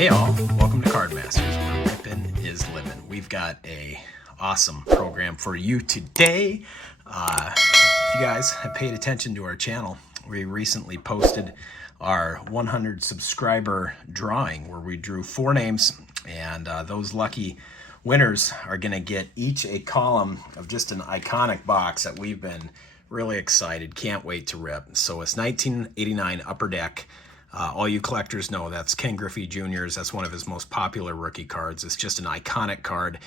Hey all, welcome to Card Masters, where Rippin is living. We've got a awesome program for you today. If you guys have paid attention to our channel, we recently posted our 100 subscriber drawing where we drew 4 names, and those lucky winners are going to get each a column of just an iconic box that we've been really excited, can't wait to rip. So it's 1989 Upper Deck. All you collectors know that's Ken Griffey Jr.'s. That's one of his most popular rookie cards. It's just an iconic card.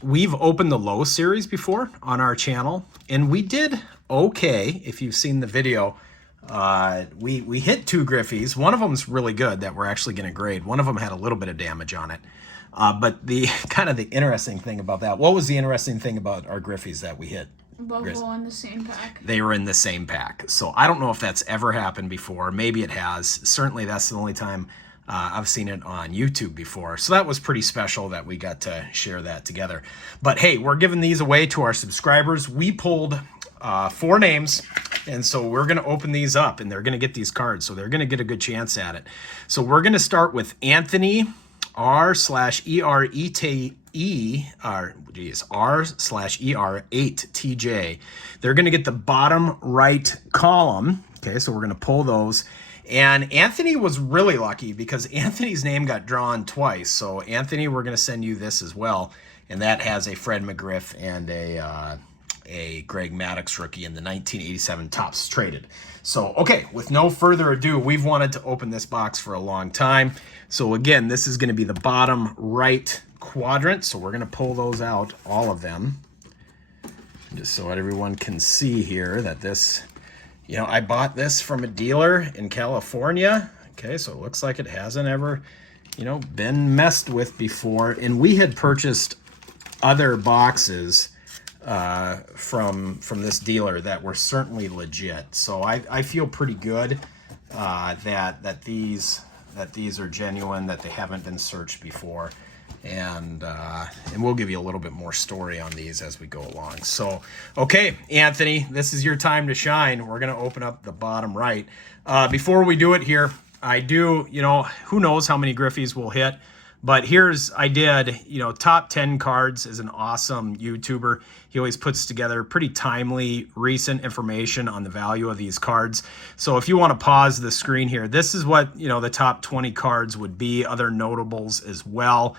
We've opened the low series before on our channel, and we did okay. If you've seen the video, we hit 2 Griffies. One of them's really good that we're actually going to grade. One of them had a little bit of damage on it. But the kind of the interesting thing about that, what was the interesting thing about our Griffies that we hit? Both were in the same pack. They were in the same pack. So I don't know if that's ever happened before. Maybe it has. Certainly that's the only time I've seen it on YouTube before. So that was pretty special that we got to share that together. But hey, we're giving these away to our subscribers. We pulled 4 names, and so we're going to open these up, and they're going to get these cards. So they're going to get a good chance at it. So we're going to start with Anthony R/ER8TJ. They're going to get the bottom right column. Okay, so we're going to pull those. And Anthony was really lucky because Anthony's name got drawn twice. So Anthony, we're going to send you this as well. And that has a Fred McGriff and a Greg Maddux rookie in the 1987 Topps Traded. So, okay, with no further ado, we've wanted to open this box for a long time. So again, this is going to be the bottom right quadrant. So we're going to pull those out, all of them, just so everyone can see here that this, you know, I bought this from a dealer in California. Okay, so it looks like it hasn't ever, you know, been messed with before. And we had purchased other boxes from this dealer that were certainly legit. So I feel pretty good that these are genuine, that they haven't been searched before, and we'll give you a little bit more story on these as we go along. So okay, Anthony, this is your time to shine. We're gonna open up the bottom right. Before we do it here, I do, you know, who knows how many Griffies we'll hit. But I did, you know, Top 10 Cards is an awesome YouTuber. He always puts together pretty timely, recent information on the value of these cards. So if you want to pause the screen here, this is what, you know, the top 20 cards would be, other notables as well,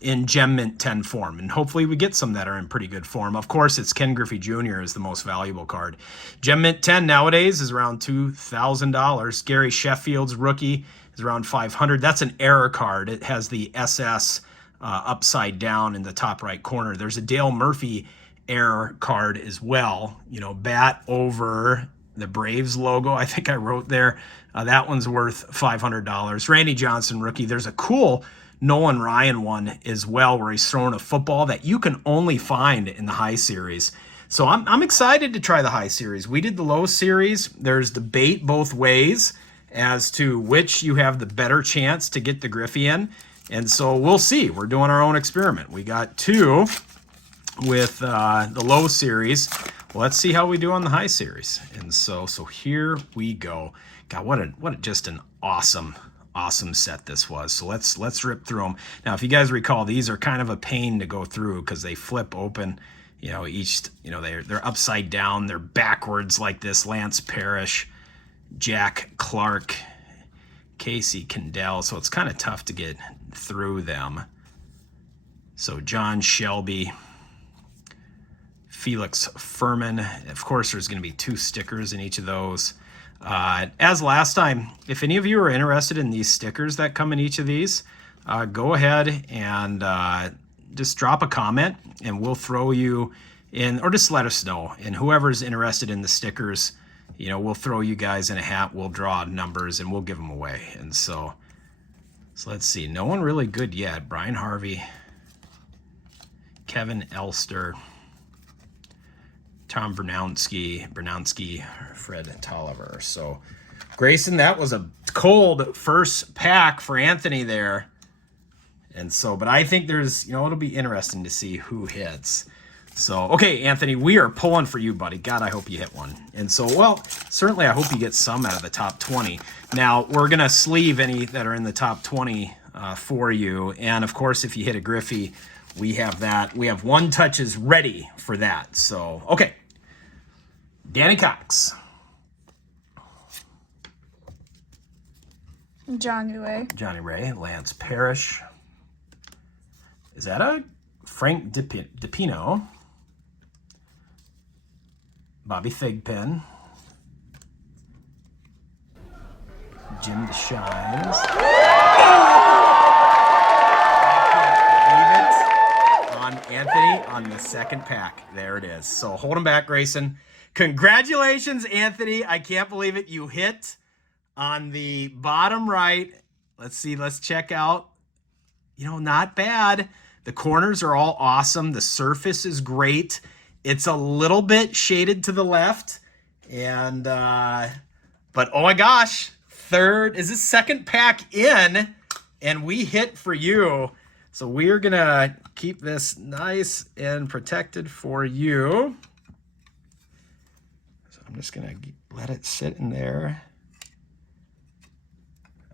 in Gem Mint 10 form. And hopefully we get some that are in pretty good form. Of course, it's Ken Griffey Jr. is the most valuable card. Gem Mint 10 nowadays is around $2,000. Gary Sheffield's rookie is around $500. That's an error card. It has the SS upside down in the top right corner. There's a Dale Murphy error card as well. You know, bat over the Braves logo, I think I wrote there. That one's worth $500. Randy Johnson rookie. There's a cool Nolan Ryan one as well where he's throwing a football that you can only find in the high series. So I'm excited to try the high series. We did the low series. There's debate both ways as to which you have the better chance to get the Griffey in. And so we'll see. We're doing our own experiment. We got 2 with the low series. Let's see how we do on the high series. And so here we go. God, what just an awesome set this was. So let's rip through them. Now, if you guys recall, these are kind of a pain to go through because they flip open. You know, they're upside down. They're backwards like this. Lance Parrish, Jack Clark, Casey Kendall, so it's kind of tough to get through them. So John Shelby, Felix Furman. Of course, there's going to be 2 stickers in each of those. As last time, if any of you are interested in these stickers that come in each of these, go ahead and just drop a comment, and we'll throw you in, or just let us know. And whoever's interested in the stickers, you know, we'll throw you guys in a hat, we'll draw numbers, and we'll give them away. And so let's see. No one really good yet. Brian Harvey, Kevin Elster, Tom Bernowski, Fred Tolliver. So Grayson, that was a cold first pack for Anthony there. And so, but I think there's, you know, it'll be interesting to see who hits. So, okay, Anthony, we are pulling for you, buddy. God, I hope you hit one. And so, well, certainly I hope you get some out of the top 20. Now, we're going to sleeve any that are in the top 20 for you. And, of course, if you hit a Griffey, we have that. We have one touches ready for that. So, okay. Danny Cox. Johnny Ray. Johnny Ray. Lance Parrish. Is that a Frank DiPino? Bobby Thigpen. Jim DeShines. On Anthony on the second pack. There it is. So hold him back, Grayson. Congratulations, Anthony. I can't believe it. You hit on the bottom right. Let's see. Let's check out. You know, not bad. The corners are all awesome. The surface is great. It's a little bit shaded to the left. And, but oh my gosh, second pack in, and we hit for you. So we're going to keep this nice and protected for you. So I'm just going to let it sit in there.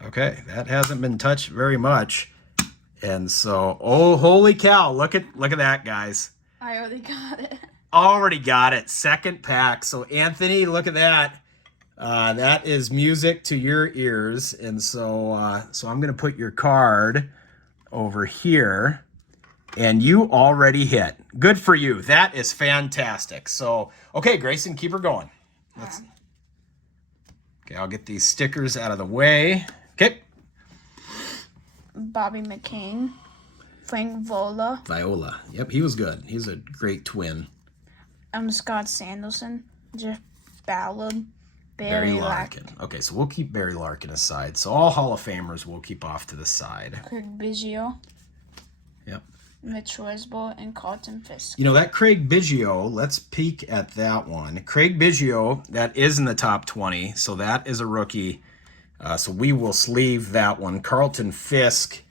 Okay, that hasn't been touched very much. And so, oh, holy cow, look at that, guys. I already got it. Already got it. Second pack. So, Anthony, look at that. That is music to your ears. And so, so I'm going to put your card over here. And you already hit. Good for you. That is fantastic. So, okay, Grayson, keep her going. Okay, I'll get these stickers out of the way. Okay. Bobby McCain. Frank Viola. Yep, he was good. He's a great twin. Scott Sanderson. Jeff Ballard. Barry Larkin. Okay, so we'll keep Barry Larkin aside. So all Hall of Famers we'll keep off to the side. Craig Biggio. Yep. Mitch Weisball and Carlton Fisk. You know, that Craig Biggio, let's peek at that one. Craig Biggio, that is in the top 20, so that is a rookie. So we will sleeve that one. Carlton Fisk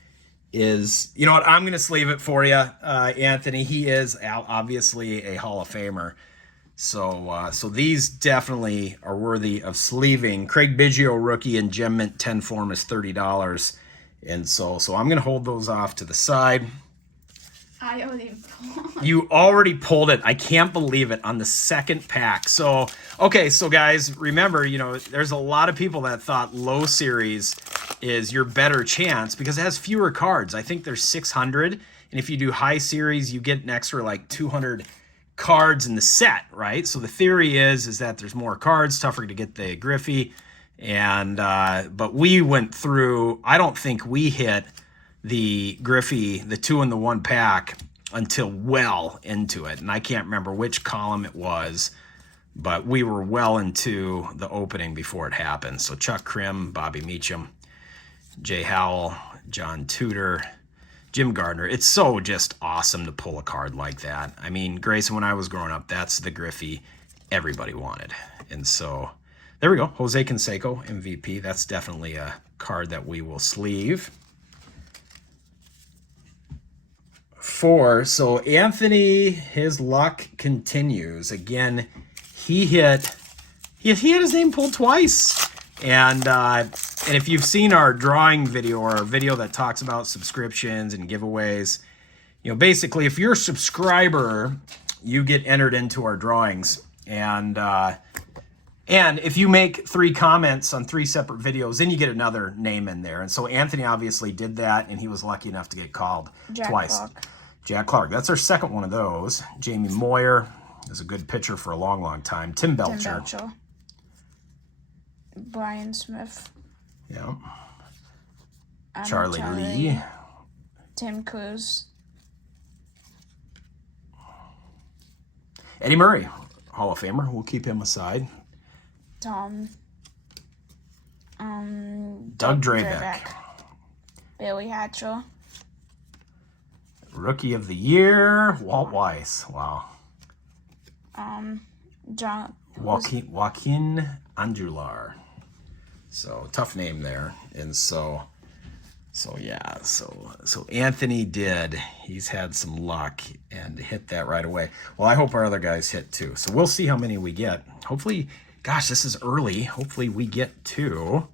is, you know what, I'm going to sleeve it for you, Anthony. He is obviously a Hall of Famer. So so these definitely are worthy of sleeving. Craig Biggio, rookie, and Gem Mint 10 form is $30. And so I'm going to hold those off to the side. I already pulled. You already pulled it. I can't believe it on the second pack. So, okay, so guys, remember, you know, there's a lot of people that thought low series is your better chance because it has fewer cards. I think there's 600. And if you do high series, you get an extra like 200 cards in the set, right? So the theory is that there's more cards, tougher to get the Griffey. And, but we went through, I don't think we hit the Griffey, the 2 in the 1 pack until well into it. And I can't remember which column it was, but we were well into the opening before it happened. So Chuck Krim, Bobby Meacham, Jay Howell, John Tudor, Jim Gardner. It's so just awesome to pull a card like that. I mean, Grayson, when I was growing up, that's the Griffey everybody wanted. And so there we go. Jose Canseco, MVP. That's definitely a card that we will sleeve. 4. So Anthony, his luck continues. Again, he had his name pulled twice. And if you've seen our drawing video or our video that talks about subscriptions and giveaways, you know, basically if you're a subscriber, you get entered into our drawings. And if you make 3 comments on 3 separate videos, then you get another name in there. And so Anthony obviously did that, and he was lucky enough to get called twice. Clark. Jack Clark. That's our second one of those. Jamie Moyer is a good pitcher for a long, long time. Tim Belcher. Brian Smith. Yeah. Charlie Lee. Tim Cruz. Eddie Murray, Hall of Famer. We'll keep him aside. Tom. Doug Drabeck. Billy Hatcher. Rookie of the Year, Walt Weiss. Wow. Joaquin Andujar. So tough name there. And so So yeah, so Anthony did. He's had some luck and hit that right away. Well, I hope our other guys hit too. So we'll see how many we get. Hopefully, gosh, this is early. Hopefully we get 2.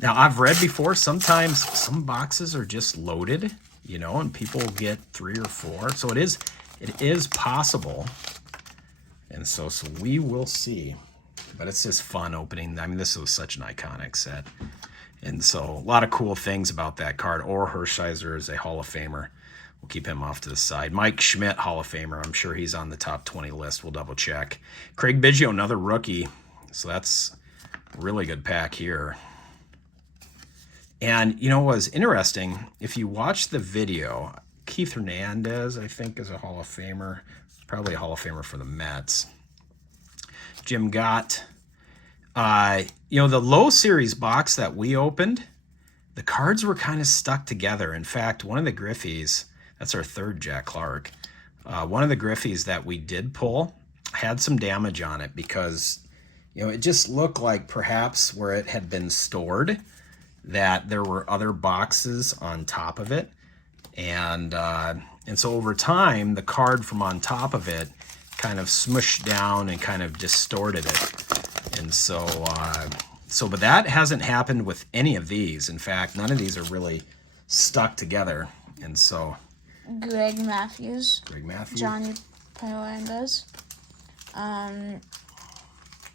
Now, I've read before, sometimes some boxes are just loaded, you know, and people get 3 or 4. So it is possible. And so we will see. But it's just fun opening. I mean, this was such an iconic set. And so a lot of cool things about that card. Or Hershiser is a Hall of Famer. We'll keep him off to the side. Mike Schmidt, Hall of Famer. I'm sure he's on the top 20 list. We'll double check. Craig Biggio, another rookie. So that's a really good pack here. And, you know, what was interesting, if you watch the video, Keith Hernandez, I think, is a Hall of Famer. Probably a Hall of Famer for the Mets. Jim Gott. You know, the low series box that we opened, the cards were kind of stuck together. In fact, one of the Griffeys, that's our 3rd Jack Clark, one of the Griffeys that we did pull had some damage on it because, you know, it just looked like perhaps where it had been stored that there were other boxes on top of it. And so over time, the card from on top of it kind of smushed down and kind of distorted it. And so, but that hasn't happened with any of these. In fact, none of these are really stuck together. And so, Greg Matthews. Johnny Penlandez.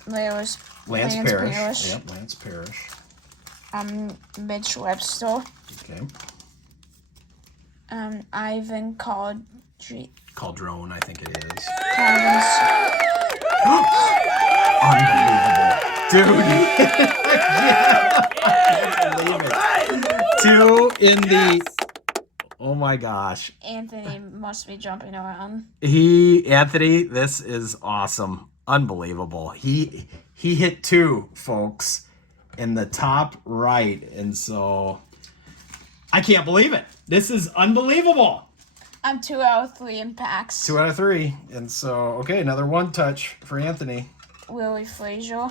Lance Parrish. Yep, Lance Parrish. Mitch Webster. Okay. Ivan Calderon, I think it is. Unbelievable. Dude. I can't believe it. 2 in the... Oh my gosh. Anthony must be jumping around. Anthony, this is awesome. Unbelievable. He hit 2, folks, in the top right. And so I can't believe it. This is unbelievable. I'm 2 out of 3 in packs. 2 out of 3. And so, okay, another 1 touch for Anthony. Willie Frazier.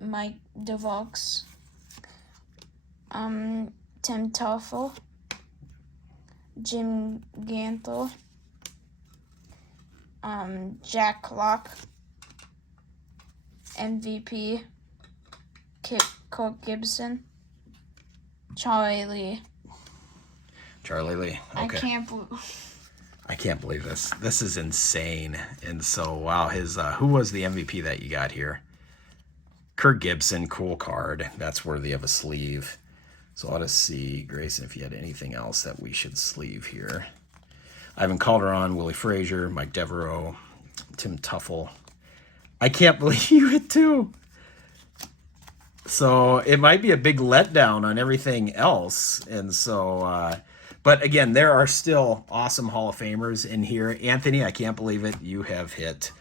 Mike DeVox. Tim Toffel. Jim Ganther. Jack Clark. MVP. Kirk Gibson. Charlie Lee. Okay. I can't believe this. This is insane. And so, wow, who was the MVP that you got here? Kirk Gibson, cool card. That's worthy of a sleeve. So I'll just see, Grayson, if you had anything else that we should sleeve here. Ivan Calderon, Willie Frazier, Mike Devereaux, Tim Tuffle. I can't believe you hit 2. So it might be a big letdown on everything else. And so, but again, there are still awesome Hall of Famers in here. Anthony, I can't believe it. You have hit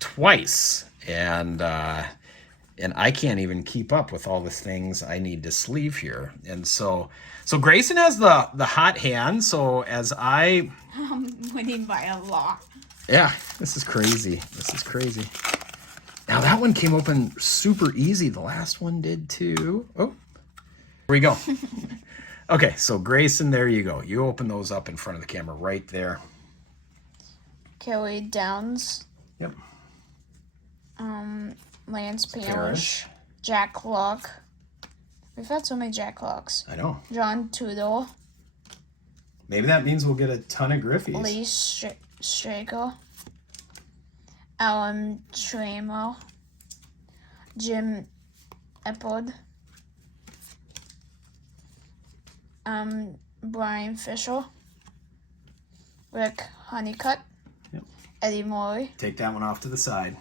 twice. And I can't even keep up with all the things I need to sleeve here. And so Grayson has the hot hand. So as I'm winning by a lot. Yeah, this is crazy. Now that one came open super easy. The last one did too. Oh, here we go. Okay, so Grayson, there you go. You open those up in front of the camera right there. Kelly Downs. Yep. Lance Parrish. Jack Clark. We've had so many Jack Clarks. I know. John Tudor. Maybe that means we'll get a ton of Griffies. Lee Straker. Alan Trammell. Jim Eppard. Brian Fisher. Rick Honeycutt. Yep. Eddie Morey. Take that one off to the side.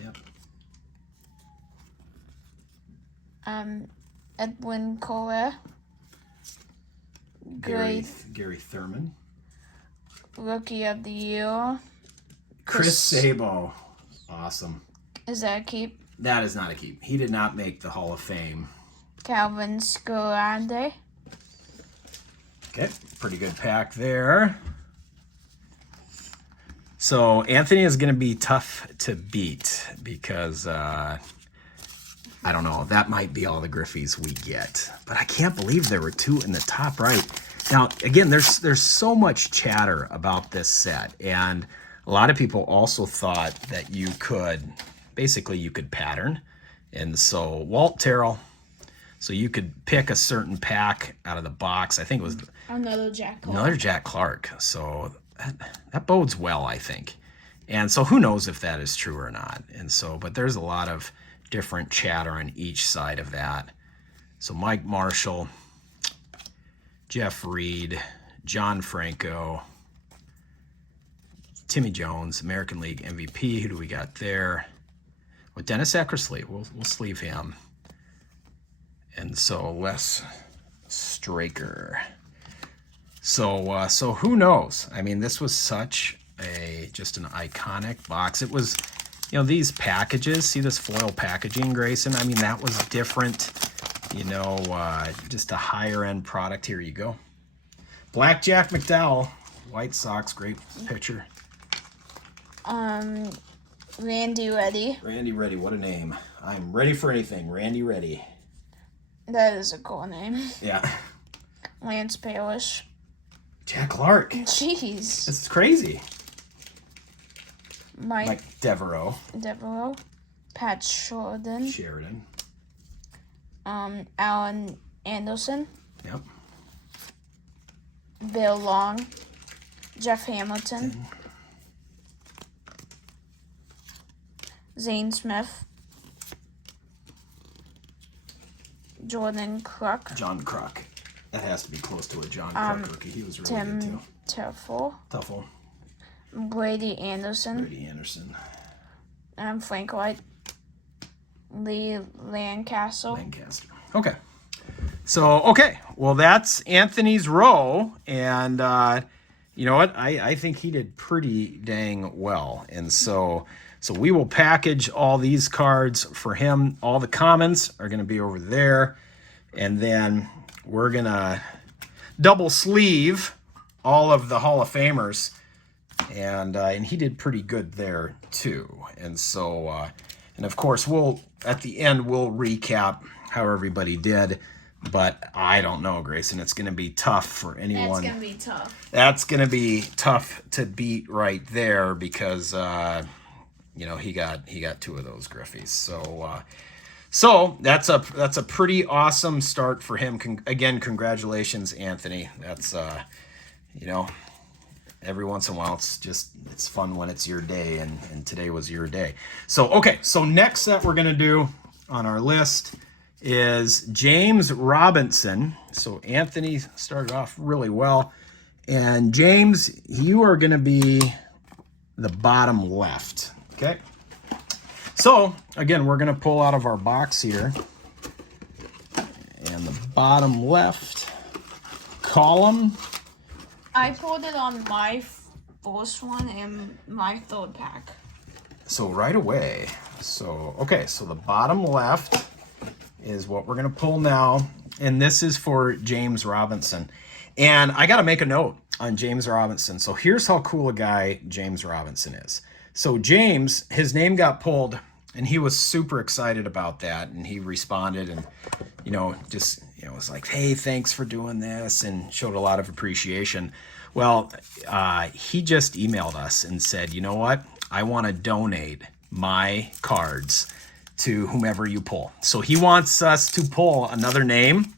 Yep. Edwin Correa. Gary Thurman. Rookie of the Year. Chris Sabo. Awesome. Is that a keep? That is not a keep. He did not make the Hall of Fame. Calvin Scolande. Okay, pretty good pack there. So Anthony is going to be tough to beat because I don't know. That might be all the Griffies we get. But I can't believe there were 2 in the top right. Now, again, there's so much chatter about this set. And a lot of people also thought that you could, basically you could pattern. And so Walt Terrell, so you could pick a certain pack out of the box. I think it was another Jack Clark. Another Jack Clark. So that bodes well, I think. And so who knows if that is true or not. And so, but there's a lot of different chatter on each side of that. So Mike Marshall, Jeff Reed, John Franco, Timmy Jones, American League MVP. Who do we got there? Well, Dennis Eckersley. We'll sleeve him. And so Les Straker. So who knows? I mean, this was such just an iconic box. It was, you know, these packages. See this foil packaging, Grayson? I mean, that was different. You know, just a higher end product. Here you go. Blackjack McDowell, White Sox, great pitcher. Randy Reddy. Randy Reddy, what a name. I'm ready for anything. Randy Reddy. That is a cool name. Yeah. Lance Parrish. Jack Clark. Jeez. This is crazy. Mike Devereaux. Pat Sheridan. Alan Anderson. Yep. Bill Long. Jeff Hamilton. Zane Smith. Jordan Kruk. John Kruk. That has to be close to a John Kruk rookie. He was really good too. Tuffle. Brady Anderson. Frank White. Lee Lancaster. Okay. So, okay. Well, that's Anthony's row. And you know what? I think he did pretty dang well. And so we will package all these cards for him. All the commons are going to be over there. And then we're going to double sleeve all of the Hall of Famers. And he did pretty good there too. And so, and of course, at the end, we'll recap how everybody did. But I don't know, Grayson. It's going to be tough for anyone. That's going to be tough. That's going to be tough to beat right there because, you know, he got 2 of those Griffies. So that's a pretty awesome start for him. Again, congratulations, Anthony. That's you know, every once in a while it's fun when it's your day, and today was your day. So okay, so next set we're gonna do on our list is James Robinson. So Anthony started off really well, and James, you are gonna be the bottom left. Okay. So, again, we're going to pull out of our box here. And the bottom left column. I pulled it on my first one and my third pack. So, right away. So, okay, so the bottom left is what we're going to pull now. And this is for James Robinson. And I got to make a note on James Robinson. So, here's how cool a guy James Robinson is. So, James, his name got pulled. And he was super excited about that. And he responded and, you know, just, you know, was like, hey, thanks for doing this, and showed a lot of appreciation. Well, he just emailed us and said, you know what? I want to donate my cards to whomever you pull. So he wants us to pull another name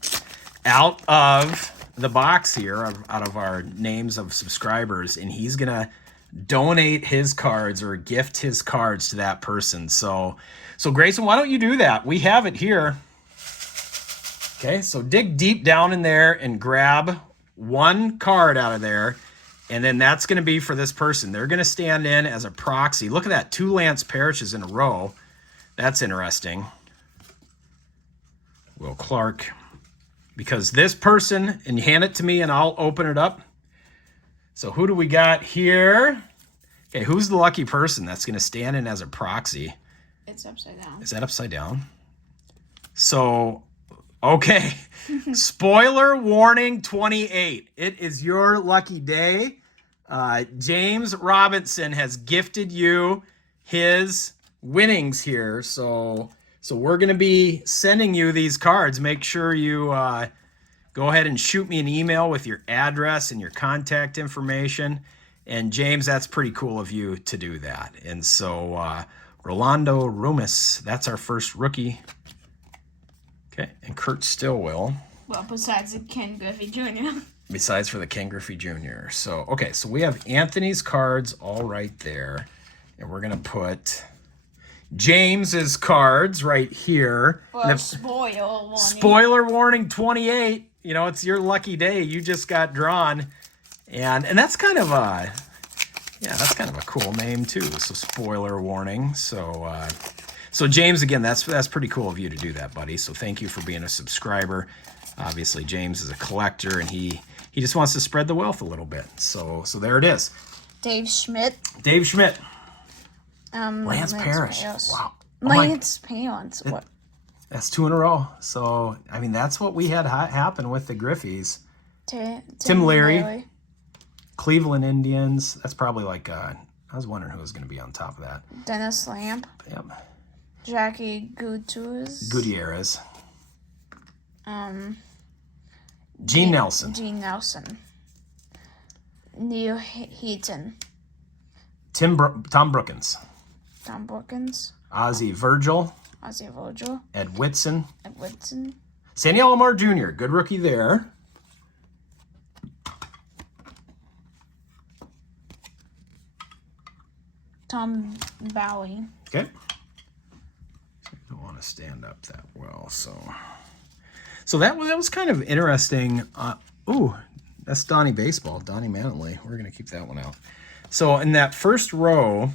out of the box here, out of our names of subscribers. And he's going to donate his cards or gift his cards to that person. So Grayson, why don't you do that? We have it here. Okay, so dig deep down in there and grab one card out of there, and then that's going to be for this person. They're going to stand in as a proxy. Look at that, 2 Lance Parrishes in a row. That's interesting. Will Clark, because this person, and hand it to me and I'll open it up. So who do we got here? Okay, who's the lucky person that's going to stand in as a proxy? It's upside down. Is that upside down? So, okay. Spoiler warning 28. It is your lucky day. James Robinson has gifted you his winnings here. So So we're going to be sending you these cards. Make sure you go ahead and shoot me an email with your address and your contact information. And James, that's pretty cool of you to do that. And so Rolando Rumis, that's our first rookie. Okay, and Kurt Stillwell. Well, besides the Ken Griffey Jr. Besides for the Ken Griffey Jr. So, okay, so we have Anthony's cards all right there. And we're going to put James's cards right here. Well, spoiler warning. Spoiler warning 28. You know, it's your lucky day. You just got drawn. And that's kind of a, yeah, that's kind of a cool name too. So spoiler warning. So James, again, that's pretty cool of you to do that, buddy. So thank you for being a subscriber. Obviously, James is a collector, and he just wants to spread the wealth a little bit. So there it is. Dave Schmidt. Dave Schmidt. Lance Parrish. Wow. Lance Parrish. What? That's 2 in a row. So, I mean, that's what we had happen with the Griffies. Tim Leary. Cleveland Indians. That's probably like, I was wondering who was going to be on top of that. Dennis Lamp. Yep. Jackie Gutierrez. Gene Nelson. Neil Heaton. Tom Brookins. Ozzie Virgil. Ed Whitson. Sandy Alomar Jr., good rookie there. Tom Bowie. Okay. I don't want to stand up that well, so that was kind of interesting. Ooh, that's Donnie Baseball, Donnie Manley. We're going to keep that one out. So in that first row,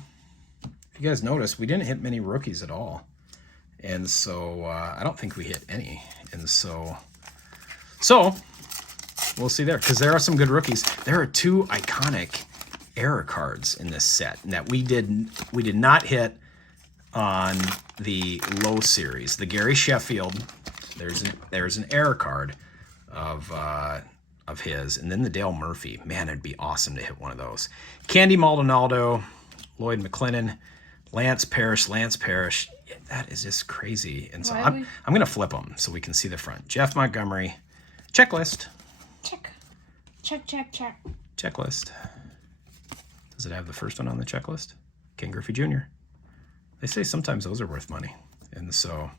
if you guys notice, we didn't hit many rookies at all. And so I don't think we hit any. And so we'll see there, because there are some good rookies. There are 2 iconic error cards in this set that we did not hit on the low series. The Gary Sheffield, there's an error card of his, and then the Dale Murphy. Man, it'd be awesome to hit one of those. Candy Maldonado, Lloyd McClennan, Lance Parrish. Yeah, that is just crazy. And so I'm going to flip them so we can see the front. Jeff Montgomery, checklist. Check. Checklist. Does it have the first one on the checklist? Ken Griffey Jr. They say sometimes those are worth money. And so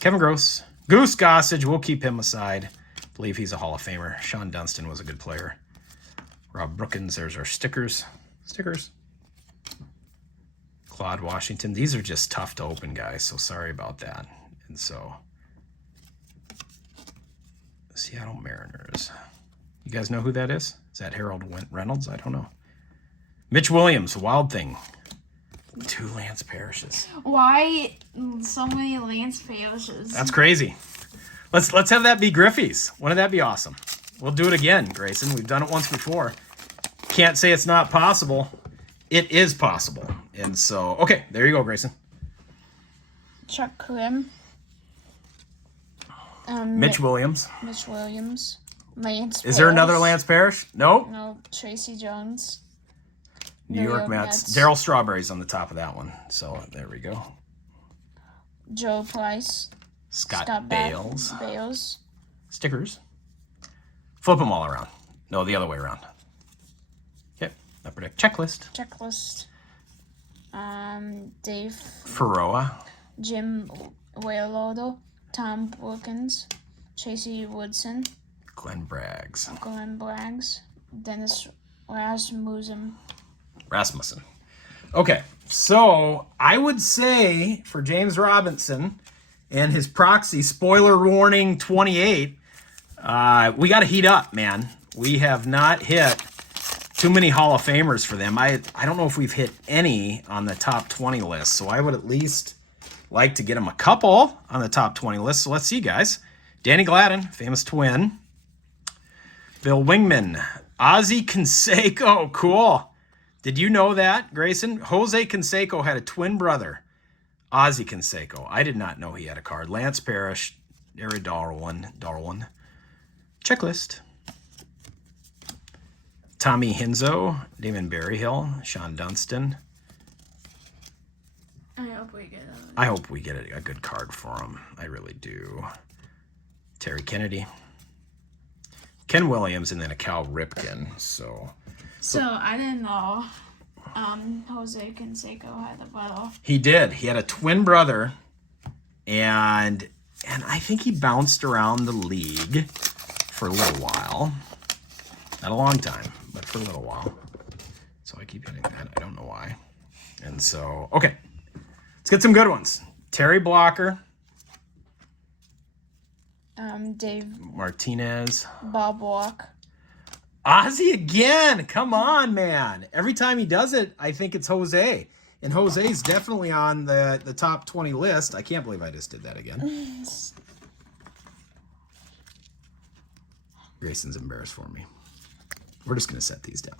Kevin Gross, Goose Gossage, we'll keep him aside. I believe he's a Hall of Famer. Sean Dunston was a good player. Rob Brookins, there's our stickers. Claude Washington. These are just tough to open, guys, so sorry about that. And so Seattle Mariners. You guys know who that is? Is that Harold Reynolds? I don't know. Mitch Williams, Wild Thing. 2 Lance Parrishes. Why so many Lance Parrishes? That's crazy. Let's have that be Griffey's. Wouldn't that be awesome? We'll do it again, Grayson. We've done it once before. Can't say it's not possible. It is possible. And so, okay, there you go, Grayson. Chuck Krim. Mitch Williams. Lance Is there another Lance Parrish? No. No. Tracy Jones. New York Mets. Darryl Strawberry's on the top of that one. So there we go. Joe Price. Scott Bales. Stickers. Flip them all around. No, the other way around. Okay. Upper deck checklist. Dave Ferroa. Jim Waylodo. Tom Brookins. Chasey Woodson. Glenn Braggs. Dennis Rasmussen. Okay, so I would say for James Robinson and his proxy, spoiler warning 28, we got to heat up, man. We have not hit too many Hall of Famers for them. I don't know if we've hit any on the top 20 list, so I would at least like to get them a couple on the top 20 list. So let's see, guys. Danny Gladden, famous twin. Bill Wingman. Ozzie Canseco, cool. Did you know that, Grayson? Jose Canseco had a twin brother, Ozzie Canseco. I did not know he had a card. Lance Parrish, Eric Darwin. Checklist. Tommy Hinzo, Damon Berryhill, Sean Dunston. I hope we get it. I hope we get a good card for him. I really do. Terry Kennedy, Ken Williams, and then a Cal Ripken. So I didn't know Jose Canseco had a bottle. he did. He had a twin brother, and I think he bounced around the league for a little while. Not a long time, but for a little while. So I keep hitting that. I don't know why. And so, okay. Let's get some good ones. Terry Blocker. Dave Martinez. Bob Walk. Ozzy again. Come on, man. Every time he does it, I think it's Jose. And Jose's definitely on the top 20 list. I can't believe I just did that again. Grayson's embarrassed for me. We're just going to set these down.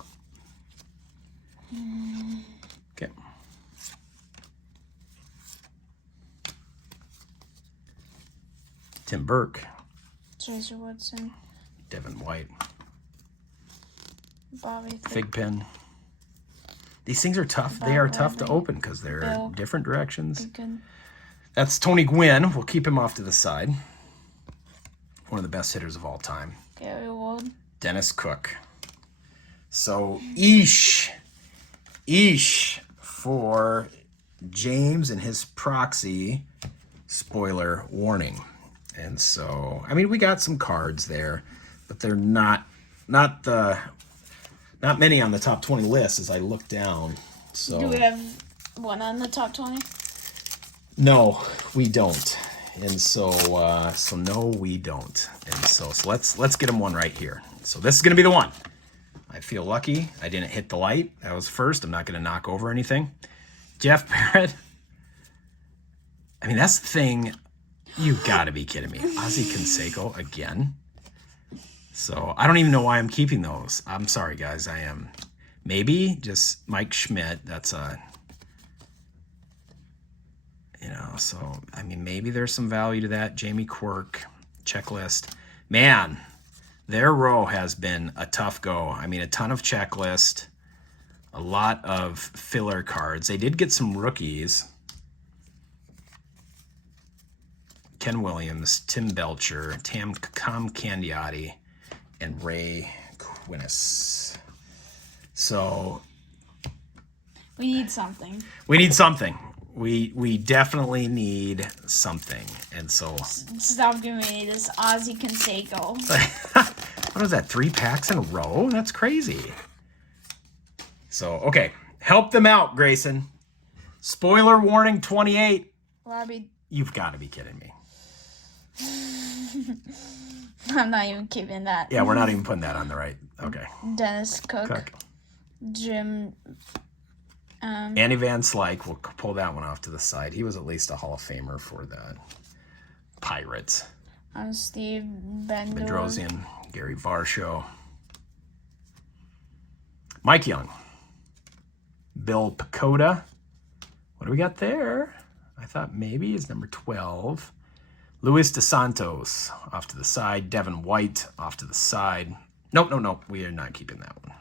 Okay. Tim Burke. Jason Woodson. Devin White. Bobby Thigpen. These things are tough. They are tough to open because they're different directions. That's Tony Gwynn. We'll keep him off to the side. One of the best hitters of all time. Gary Wold. Dennis Cook. So, eesh for James and his proxy. Spoiler warning. And so, I mean, we got some cards there, but they're not many on the top 20 list as I look down. So, do we have one on the top 20? No, we don't. And so, no, we don't. And so let's get him one right here. So this is going to be the one. I feel lucky. I didn't hit the light. That was first. I'm not going to knock over anything. Jeff Barrett. I mean, that's the thing. You got to be kidding me. Ozzy Canseco again. So I don't even know why I'm keeping those. I'm sorry, guys. I am. Maybe just Mike Schmidt. That's so, I mean, maybe there's some value to that. Jamie Quirk, checklist. Man, their row has been a tough go. I mean, a ton of checklist, a lot of filler cards. They did get some rookies. Ken Williams, Tim Belcher, Tom Candiotti, and Ray Quinnis. So we need something. We definitely need something. And so stop giving me this Ozzy Canseco. What is that? 3 packs in a row? That's crazy. So, okay. Help them out, Grayson. Spoiler warning 28. Robbie. You've got to be kidding me. I'm not even keeping that. Yeah, we're not even putting that on the right. Okay. Dennis Cook. Jim. Andy Van Slyke, we'll pull that one off to the side. He was at least a Hall of Famer for the Pirates. Steve Bendor. Bedrosian, Gary Varsho. Mike Young. Bill Pacoda. What do we got there? I thought maybe is number 12. Luis DeSantos off to the side. Devin White off to the side. Nope. We are not keeping that one.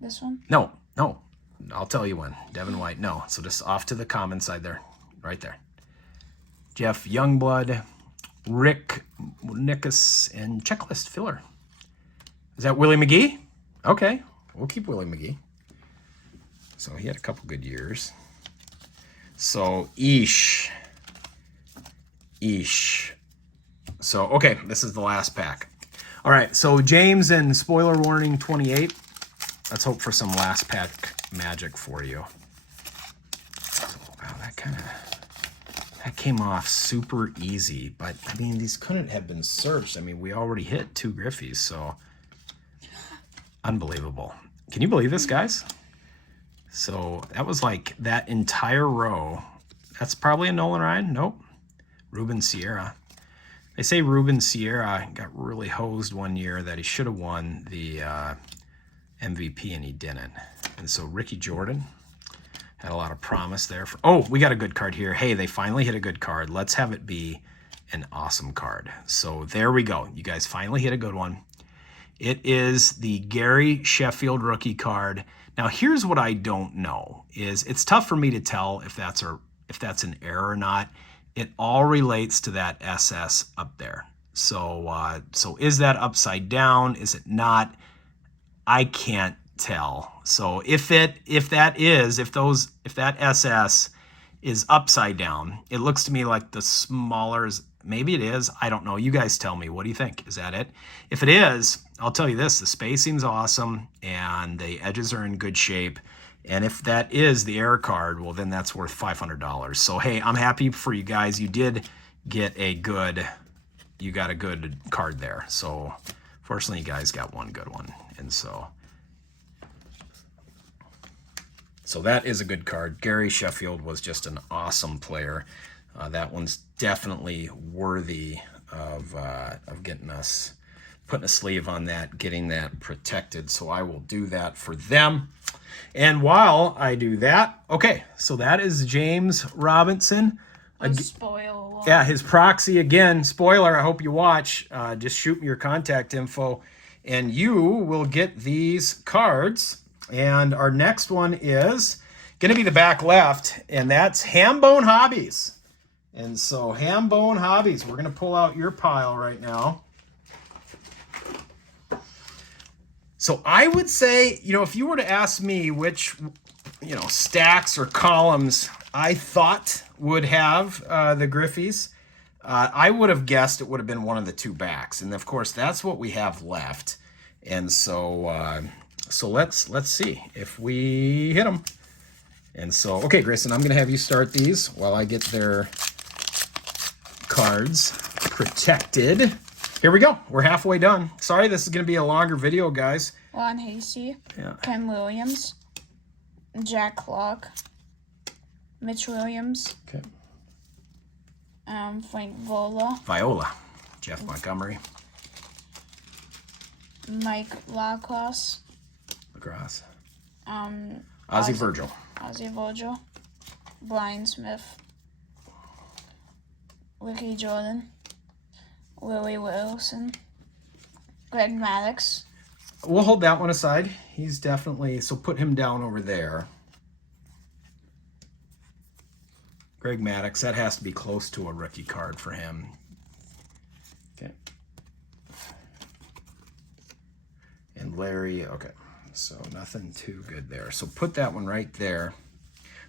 This one? No. I'll tell you when. Devin White, no. So just off to the common side there. Right there. Jeff Youngblood, Rick Nickus, and checklist filler. Is that Willie McGee? Okay. We'll keep Willie McGee. So he had a couple good years. So, Eesh. So, okay, this is the last pack. All right, so James and spoiler warning 28. Let's hope for some last pack magic for you. So, wow, that came off super easy. But, I mean, these couldn't have been searched. I mean, we already hit 2 Griffeys, so unbelievable. Can you believe this, guys? So that was like that entire row. That's probably a Nolan Ryan. Nope. Ruben Sierra. They say Ruben Sierra got really hosed one year that he should have won the MVP and he didn't. And so Ricky Jordan had a lot of promise there. We got a good card here. Hey, they finally hit a good card. Let's have it be an awesome card. So there we go. You guys finally hit a good one. It is the Gary Sheffield rookie card, Now, here's what I don't know is it's tough for me to tell if that's an error or not. It all relates to that SS up there. So, so is that upside down? Is it not? I can't tell. So if that SS is upside down, it looks to me like the smaller is, maybe it is, I don't know. You guys tell me, what do you think? Is that it? If it is, I'll tell you this, the spacing's awesome and the edges are in good shape. And if that is the error card, well, then that's worth $500. So, hey, I'm happy for you guys. You did get you got a good card there. So fortunately, you guys got one good one. And so that is a good card. Gary Sheffield was just an awesome player. That one's definitely worthy of getting us, putting a sleeve on that, getting that protected. So I will do that for them. And while I do that, okay, so that is James Robinson. Spoiler. Yeah, his proxy again. Spoiler, I hope you watch. Just shoot me your contact info and you will get these cards. And our next one is going to be the back left, and that's Hambone Hobbies. And so Hambone Hobbies, we're going to pull out your pile right now. So I would say, if you were to ask me which, stacks or columns I thought would have the Griffies, I would have guessed it would have been one of the two backs. And of course, that's what we have left. And so, let's see if we hit them. And so, okay, Grayson, I'm going to have you start these while I get their cards protected. Here we go. We're halfway done. Sorry, this is going to be a longer video, guys. Ron Hasty. Yeah. Ken Williams. Jack Clark. Mitch Williams. Okay. Frank Viola. Jeff Montgomery. Mike Lacrosse. Ozzie Virgil. Brian Smith. Ricky Jordan. Willie Wilson. Greg Maddox. We'll hold that one aside. He's definitely, so put him down over there. Greg Maddox, that has to be close to a rookie card for him. Okay. And Larry, okay. So nothing too good there. So put that one right there.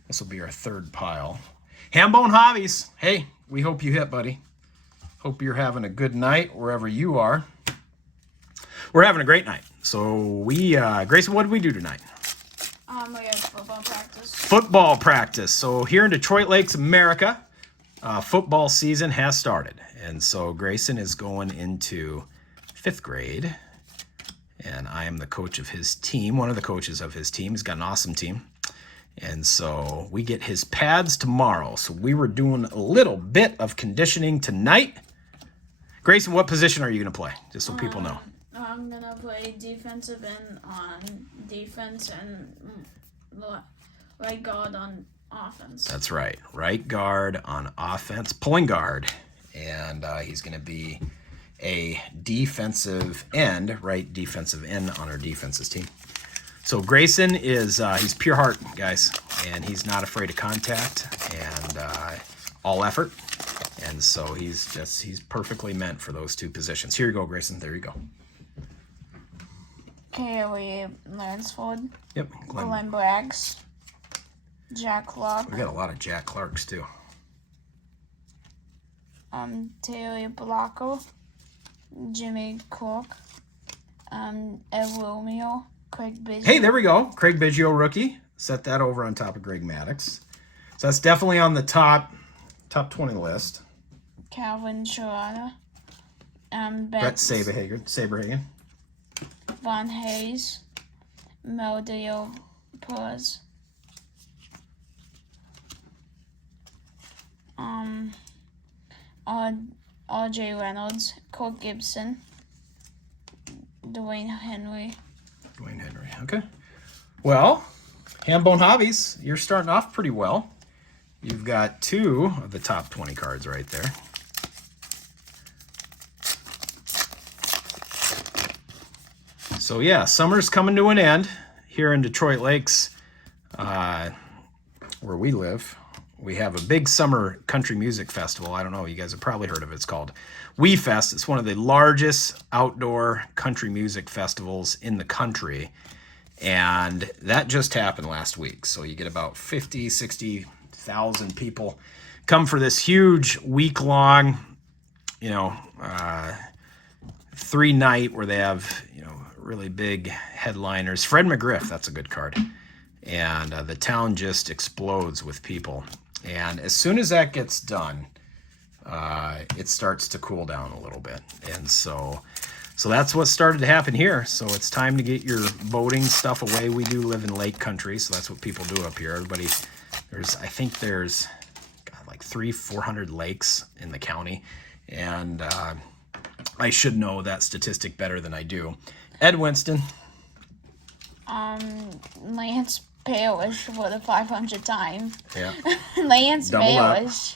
This will be our third pile. Hambone Hobbies. Hey, we hope you hit, buddy. Hope you're having a good night wherever you are. We're having a great night. So Grayson, what did we do tonight? We had football practice. Football practice. So here in Detroit Lakes, America, football season has started. And so Grayson is going into 5th grade. And I am the coach of his team, one of the coaches of his team. He's got an awesome team. And so we get his pads tomorrow. So we were doing a little bit of conditioning tonight. Grayson, what position are you going to play? Just so people know. I'm going to play defensive end on defense and right guard on offense. That's right. Right guard on offense, pulling guard. And he's going to be a defensive end, right defensive end on our defenses team. So Grayson is, he's pure heart, guys, and he's not afraid of contact and all effort. And so he's perfectly meant for those two positions. Here you go, Grayson. There you go. Kaylee Lansford. Yep. Glenn Braggs. Jack Clark. We got a lot of Jack Clarks, too. Taylor Blanco. Jimmy Cook. Ed Romeo. Craig Biggio. Hey, there we go. Craig Biggio, rookie. Set that over on top of Greg Maddox. So that's definitely on the top 20 list. Calvin Sharada. Brett Saberhagen. Von Hayes. Meldeo Perez. R.J. Reynolds. Colt Gibson. Dwayne Henry. Okay. Well, Hambone Hobbies, you're starting off pretty well. You've got 2 of the top 20 cards right there. So yeah, summer's coming to an end here in Detroit Lakes, where we live, we have a big summer country music festival. I don't know, you guys have probably heard of it. It's called We Fest. It's one of the largest outdoor country music festivals in the country. And that just happened last week. So you get about 50, 60,000 people come for this huge week-long, 3-night where they have, really big headliners. Fred McGriff, that's a good card. And the town just explodes with people. And as soon as that gets done, it starts to cool down a little bit. And so that's what started to happen here. So it's time to get your boating stuff away. We do live in lake country, so that's what people do up here. Everybody, I think there's like 300-400 lakes in the county. And I should know that statistic better than I do. Ed Winston. Lance Baelish for the 500th time. Yeah. Lance Double Baelish.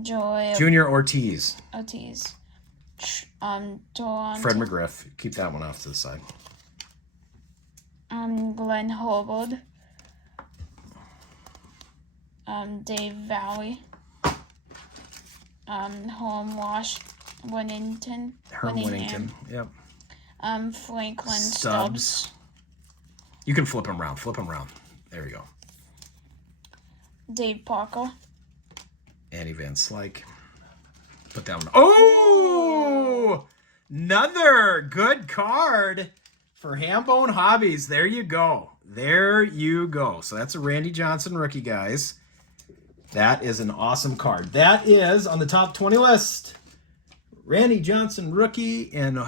Joy Junior Ortiz. Toronto. Fred McGriff. Keep that one off to the side. Glenn Hobart. Dave Valley. Home Wash Winnington. Winnington. Yep. Franklin Stubbs. You can flip them around. Flip them around. There you go. Dave Parker. Annie Van Slyke. Put that one. Oh! Another good card for Hambone Hobbies. There you go. There you go. So that's a Randy Johnson rookie, guys. That is an awesome card. That is on the top 20 list. Randy Johnson rookie in